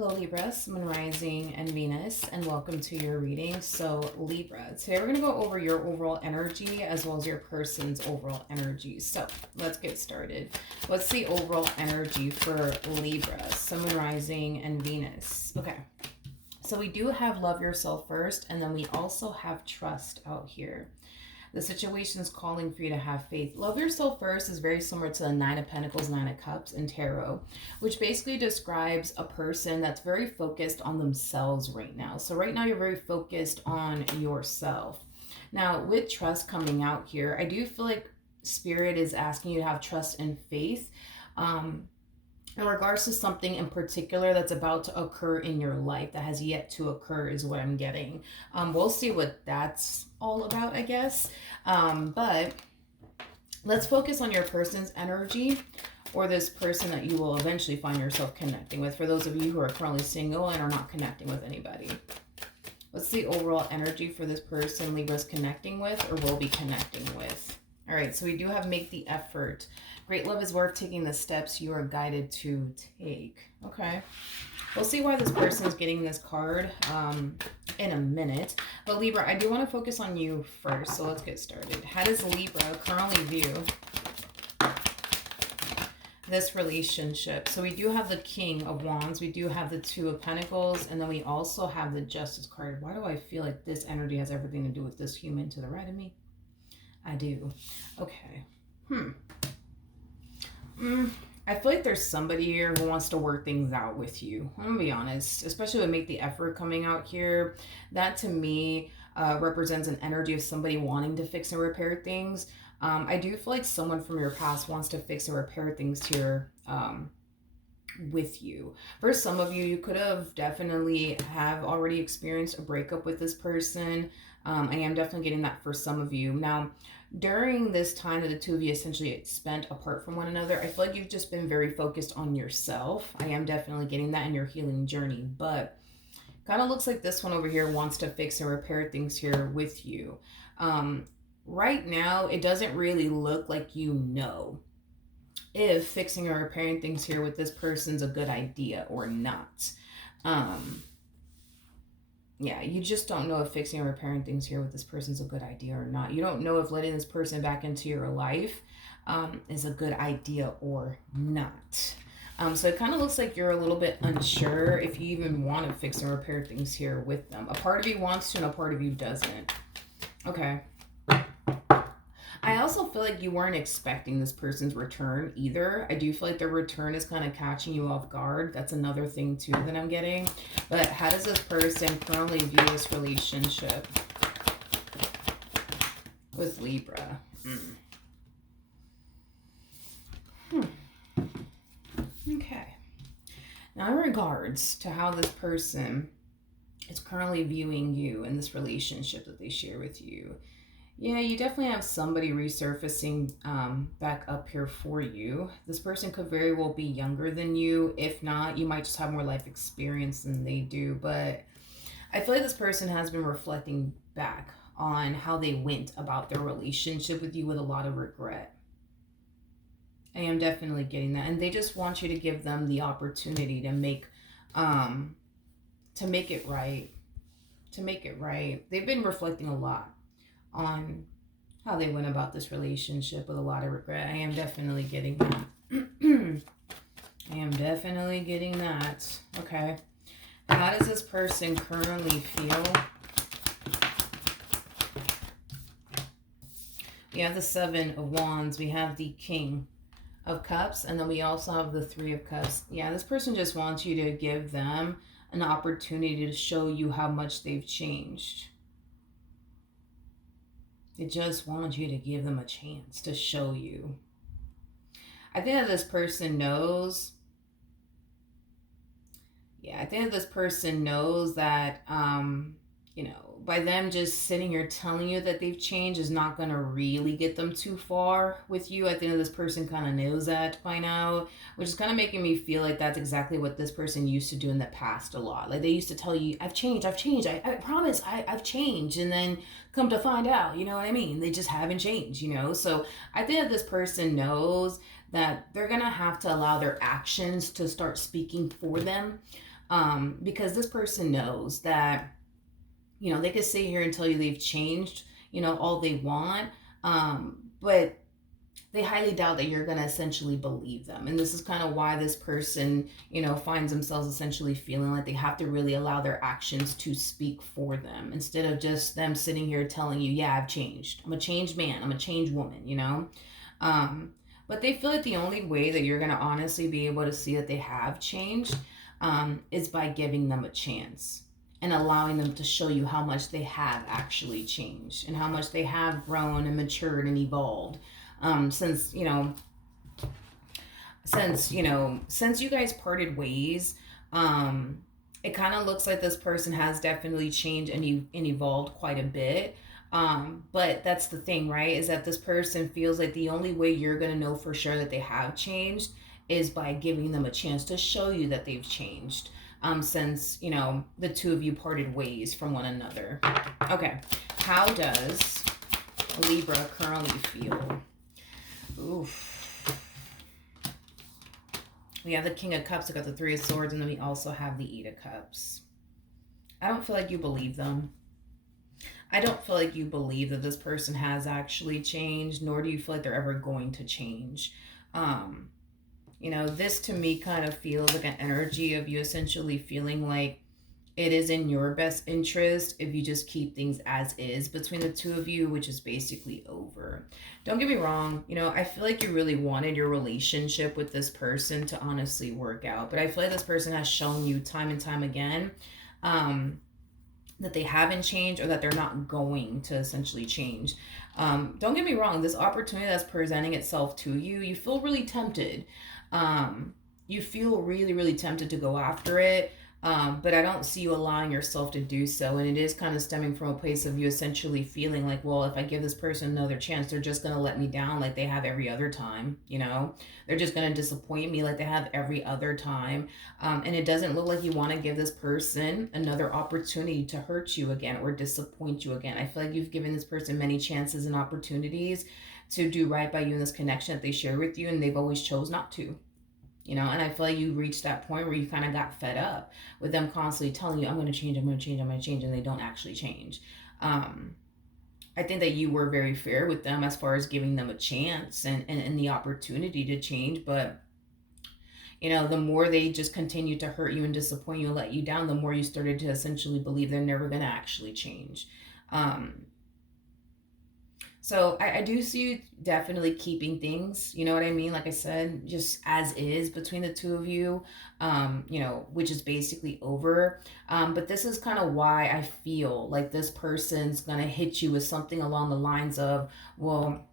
Hello Libra, Sun Rising and Venus, and welcome to your reading. So Libra, today we're going to go over your overall energy as well as your person's overall energy. So let's get started. What's the overall energy for Libra, Sun Rising and Venus? Okay, so we do have love yourself first, and then we also have trust out here. The situation is calling for you to have faith. Love yourself first is very similar to the Nine of Pentacles, Nine of Cups in Tarot, which basically describes a person that's very focused on themselves right now. So right now you're very focused on yourself. Now with trust coming out here, I do feel like Spirit is asking you to have trust and faith. In regards to something in particular that's about to occur in your life that has yet to occur is what I'm getting. We'll see what that's all about, I guess. But let's focus on your person's energy, or this person that you will eventually find yourself connecting with, for those of you who are currently single and are not connecting with anybody. What's the overall energy for this person Libra's connecting with or will be connecting with? All right, so we do have make the effort. Great love is worth taking the steps you are guided to take. Okay. We'll see why this person is getting this card in a minute. But Libra, I do want to focus on you first, so let's get started. How does Libra currently view this relationship? So we do have the King of Wands, we do have the Two of Pentacles, and then we also have the Justice card. Why do I feel like this energy has everything to do with this human to the right of me? I do. Okay. I feel like there's somebody here who wants to work things out with you. I'm gonna be honest, especially with make the effort coming out here. That to me represents an energy of somebody wanting to fix and repair things. I do feel like someone from your past wants to fix and repair things here with you. For some of you, you could have definitely have already experienced a breakup with this person. I am definitely getting that for some of you. Now, during this time that the two of you essentially spent apart from one another, I feel like you've just been very focused on yourself. I am definitely getting that in your healing journey, but kind of looks like this one over here wants to fix and repair things here with you. Right now, it doesn't really look like you know if fixing or repairing things here with this person's a good idea or not. Yeah, you just don't know if fixing or repairing things here with this person's a good idea or not. You don't know if letting this person back into your life is a good idea or not. So it kind of looks like you're a little bit unsure if you even want to fix and repair things here with them. A part of you wants to and a part of you doesn't. Okay. I also feel like you weren't expecting this person's return either. I do feel like their return is kind of catching you off guard. That's another thing too that I'm getting. But how does this person currently view this relationship with Libra? Okay. Now in regards to how this person is currently viewing you in this relationship that they share with you, yeah, you definitely have somebody resurfacing back up here for you. This person could very well be younger than you. If not, you might just have more life experience than they do. But I feel like this person has been reflecting back on how they went about their relationship with you with a lot of regret. I am definitely getting that. And they just want you to give them the opportunity to make it right. To make it right. They've been reflecting a lot on how they went about this relationship with a lot of regret. I am definitely getting that. I am definitely getting that. Okay. How does this person currently feel? We have the Seven of Wands. We have the King of Cups. And then we also have the Three of Cups. Yeah, this person just wants you to give them an opportunity to show you how much they've changed. They just want you to give them a chance to show you. I think that this person knows. Yeah, I think that this person knows that, you know, by them just sitting here telling you that they've changed is not going to really get them too far with you. I think that this person kind of knows that by now, which is kind of making me feel like that's exactly what this person used to do in the past a lot. Like they used to tell you, I've changed, I promise, I've changed. And then come to find out, you know what I mean? They just haven't changed, you know? So I think that this person knows that they're going to have to allow their actions to start speaking for them. Because this person knows that, they could sit here and tell you they've changed, all they want. But they highly doubt that you're going to essentially believe them. And this is kind of why this person, finds themselves essentially feeling like they have to really allow their actions to speak for them instead of just them sitting here telling you, yeah, I've changed. I'm a changed man. I'm a changed woman. But they feel like the only way that you're going to honestly be able to see that they have changed is by giving them a chance and allowing them to show you how much they have actually changed and how much they have grown and matured and evolved. Since you guys parted ways, it kind of looks like this person has definitely changed and evolved quite a bit. But that's the thing, right? Is that this person feels like the only way you're going to know for sure that they have changed is by giving them a chance to show you that they've changed. Since, the two of you parted ways from one another. Okay. How does Libra currently feel? Oof. We have the King of Cups, we got the Three of Swords, and then we also have the Eight of Cups. I don't feel like you believe them. I don't feel like you believe that this person has actually changed, nor do you feel like they're ever going to change. This to me kind of feels like an energy of you essentially feeling like it is in your best interest if you just keep things as is between the two of you, which is basically over. Don't get me wrong, I feel like you really wanted your relationship with this person to honestly work out, but I feel like this person has shown you time and time again that they haven't changed or that they're not going to essentially change. Don't get me wrong, this opportunity that's presenting itself to you, you feel really tempted. You feel really, really tempted to go after it. But I don't see you allowing yourself to do so. And it is kind of stemming from a place of you essentially feeling like, well, if I give this person another chance, they're just going to let me down like they have every other time, They're just going to disappoint me like they have every other time. And it doesn't look like you want to give this person another opportunity to hurt you again or disappoint you again. I feel like you've given this person many chances and opportunities to do right by you in this connection that they share with you, and they've always chose not to. And I feel like you reached that point where you kind of got fed up with them constantly telling you, I'm going to change, I'm going to change, I'm going to change, and they don't actually change. I think that you were very fair with them as far as giving them a chance and the opportunity to change. But, the more they just continued to hurt you and disappoint you and let you down, the more you started to essentially believe they're never going to actually change. So I do see you definitely keeping things, you know what I mean? Like I said, just as is between the two of you, which is basically over. But this is kind of why I feel like this person's going to hit you with something along the lines of, well,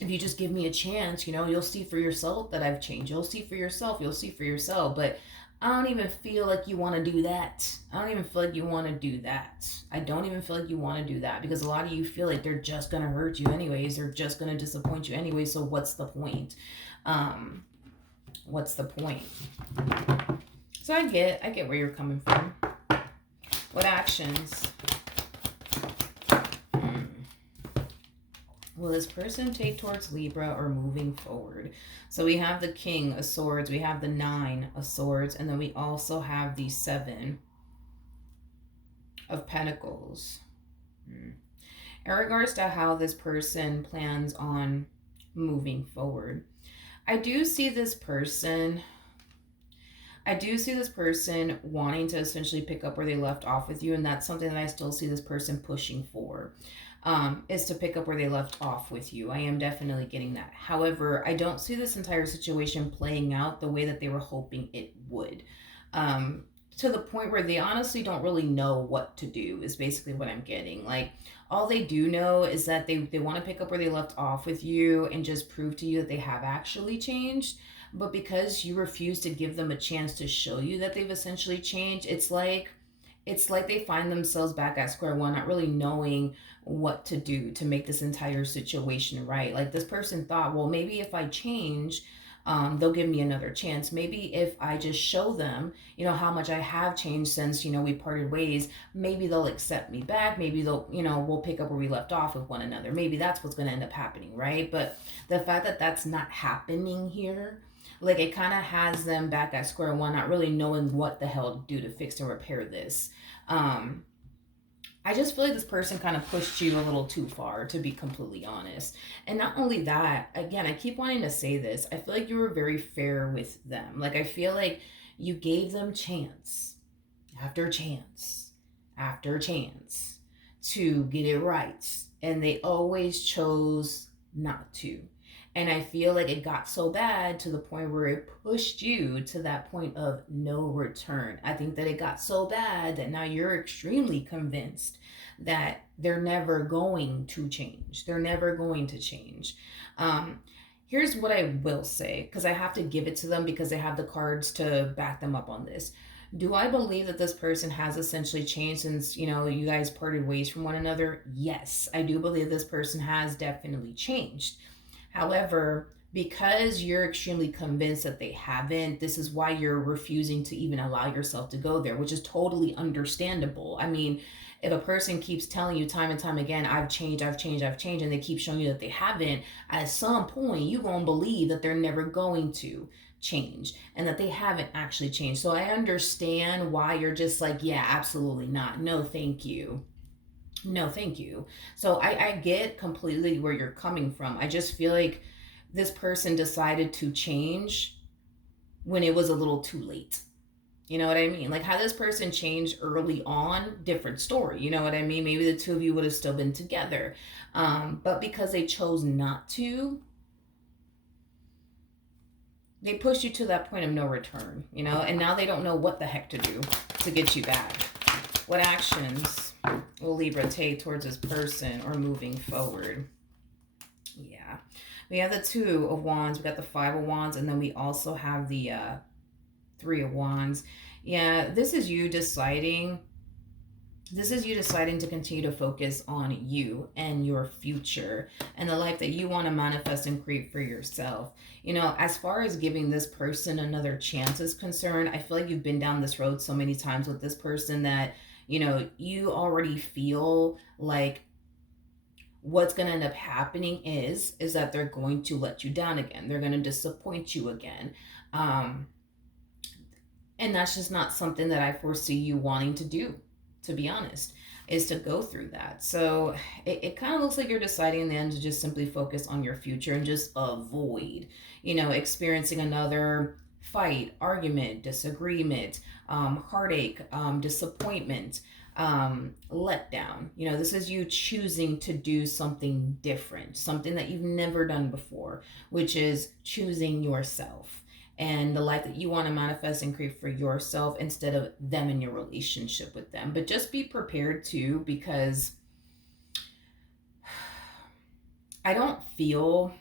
if you just give me a chance, you'll see for yourself that I've changed. You'll see for yourself. You'll see for yourself. But I don't even feel like you want to do that. I don't even feel like you want to do that. I don't even feel like you want to do that because a lot of you feel like they're just going to hurt you anyways. They're just going to disappoint you anyway. So what's the point? What's the point? So I get where you're coming from. What actions will this person take towards Libra or moving forward? So we have the King of Swords, we have the Nine of Swords, and then we also have the Seven of Pentacles. In regards to how this person plans on moving forward, I do see this person wanting to essentially pick up where they left off with you, and that's something that I still see this person pushing for. Is to pick up where they left off with you. I am definitely getting that. However, I don't see this entire situation playing out the way that they were hoping it would. To the point where they honestly don't really know what to do is basically what I'm getting. Like, all they do know is that they want to pick up where they left off with you and just prove to you that they have actually changed. But because you refuse to give them a chance to show you that they've essentially changed, it's like they find themselves back at square one, not really knowing what to do to make this entire situation right. Like, this person thought, well, maybe if I change, they'll give me another chance. Maybe if I just show them, how much I have changed since, we parted ways, maybe they'll accept me back. Maybe they'll, we'll pick up where we left off with one another. Maybe that's what's going to end up happening, right? But the fact that that's not happening here, like it kind of has them back at square one, not really knowing what the hell to do to fix and repair this. I just feel like this person kind of pushed you a little too far, to be completely honest. And not only that, again, I keep wanting to say this. I feel like you were very fair with them. Like, I feel like you gave them chance after chance after chance to get it right. And they always chose not to. And I feel like it got so bad to the point where it pushed you to that point of no return. I think that it got so bad that now you're extremely convinced that they're never going to change. They're never going to change. Here's what I will say, because I have to give it to them because they have the cards to back them up on this. Do I believe that this person has essentially changed since, you guys parted ways from one another? Yes, I do believe this person has definitely changed. However, because you're extremely convinced that they haven't, this is why you're refusing to even allow yourself to go there, which is totally understandable. I mean, if a person keeps telling you time and time again, I've changed, and they keep showing you that they haven't, at some point, you're going to believe that they're never going to change and that they haven't actually changed. So I understand why you're just like, yeah, absolutely not. No, thank you. No, thank you. So I get completely where you're coming from. I just feel like this person decided to change when it was a little too late. You know what I mean? Like how this person changed early on, different story. You know what I mean? Maybe the two of you would have still been together. But because they chose not to, they pushed you to that point of no return, and now they don't know what the heck to do to get you back. What actions will Libra take towards this person or moving forward? Yeah. We have the Two of Wands. We got the Five of Wands. And then we also have the Three of Wands. Yeah, this is you deciding to continue to focus on you and your future and the life that you want to manifest and create for yourself. As far as giving this person another chance is concerned, I feel like you've been down this road so many times with this person that, you already feel like what's going to end up happening is that they're going to let you down again. They're going to disappoint you again. And that's just not something that I foresee you wanting to do, to be honest, is to go through that. So it kind of looks like you're deciding in the end to just simply focus on your future and just avoid, experiencing another fight, argument, disagreement, heartache, disappointment, letdown. This is you choosing to do something different, something that you've never done before, which is choosing yourself and the life that you want to manifest and create for yourself instead of them in your relationship with them. But just be prepared too, because I don't feel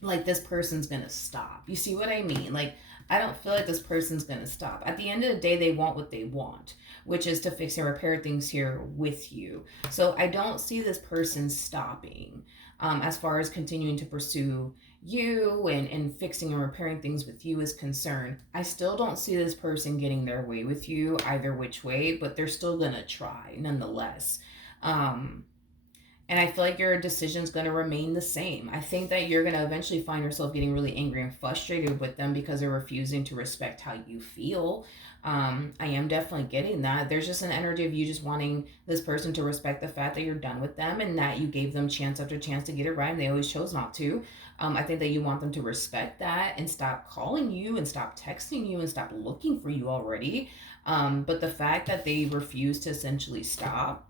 like this person's gonna stop. You see what I mean? Like, I don't feel like this person's gonna stop. At the end of the day, they want what they want, which is to fix and repair things here with you. So I don't see this person stopping as far as continuing to pursue you and fixing and repairing things with you is concerned. I still don't see this person getting their way with you either which way, but they're still gonna try nonetheless. And I feel like your decision's going to remain the same. I think that you're going to eventually find yourself getting really angry and frustrated with them because they're refusing to respect how you feel. I am definitely getting that. There's just an energy of you just wanting this person to respect the fact that you're done with them and that you gave them chance after chance to get it right and they always chose not to. I think that you want them to respect that and stop calling you and stop texting you and stop looking for you already. But the fact that they refuse to essentially stop,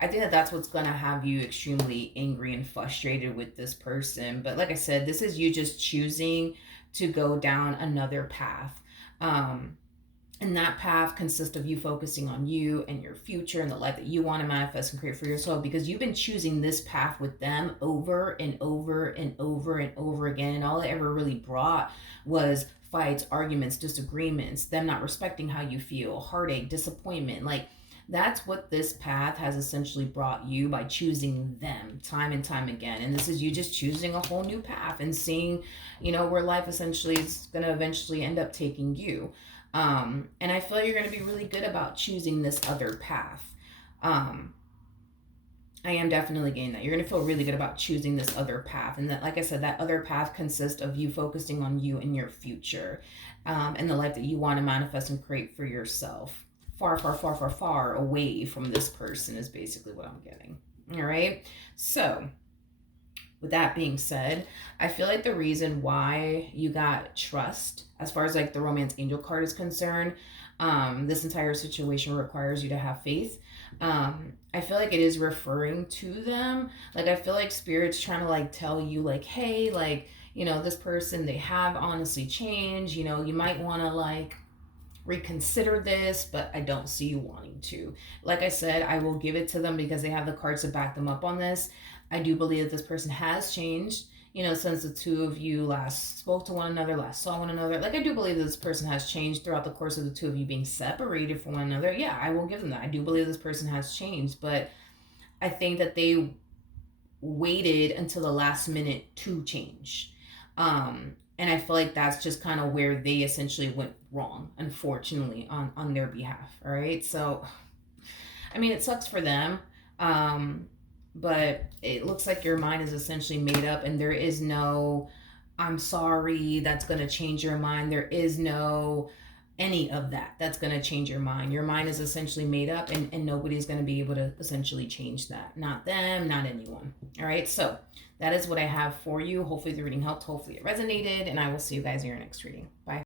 I think that that's what's going to have you extremely angry and frustrated with this person. But like I said, this is you just choosing to go down another path. And that path consists of you focusing on you and your future and the life that you want to manifest and create for yourself, because you've been choosing this path with them over and over and over and over again. And all it ever really brought was fights, arguments, disagreements, them not respecting how you feel, heartache, disappointment. Like, That's what this path has essentially brought you by choosing them time and time again. And this is you just choosing a whole new path and seeing, where life essentially is going to eventually end up taking you. And I feel like you're going to be really good about choosing this other path. Um, I am definitely getting that. You're going to feel really good about choosing this other path. And that, like I said, that other path consists of you focusing on you and your future, and the life that you want to manifest and create for yourself. Far, far, far, far, far away from this person is basically what I'm getting. All right. So, with that being said, I feel like the reason why you got trust, as far as like the romance angel card is concerned, this entire situation requires you to have faith. I feel like it is referring to them. Like, I feel like spirit's trying to like tell you like, hey, like, this person, they have honestly changed. You might want to like reconsider this, but I don't see you wanting to. Like I said, I will give it to them because they have the cards to back them up on this. I do believe that this person has changed, since the two of you last spoke to one another, last saw one another. Like, I do believe that this person has changed throughout the course of the two of you being separated from one another. Yeah, I will give them that. I do believe this person has changed, but I think that they waited until the last minute to change. And I feel like that's just kind of where they essentially went wrong, unfortunately, on their behalf. All right. So, I mean, it sucks for them. Um, but it looks like your mind is essentially made up, and there is no I'm sorry that's going to change your mind. There is no any of that that's going to change your mind. Your mind is essentially made up, and nobody's going to be able to essentially change that. Not them, not anyone. All right. So that is what I have for you. Hopefully the reading helped. Hopefully it resonated, and I will see you guys in your next reading. Bye.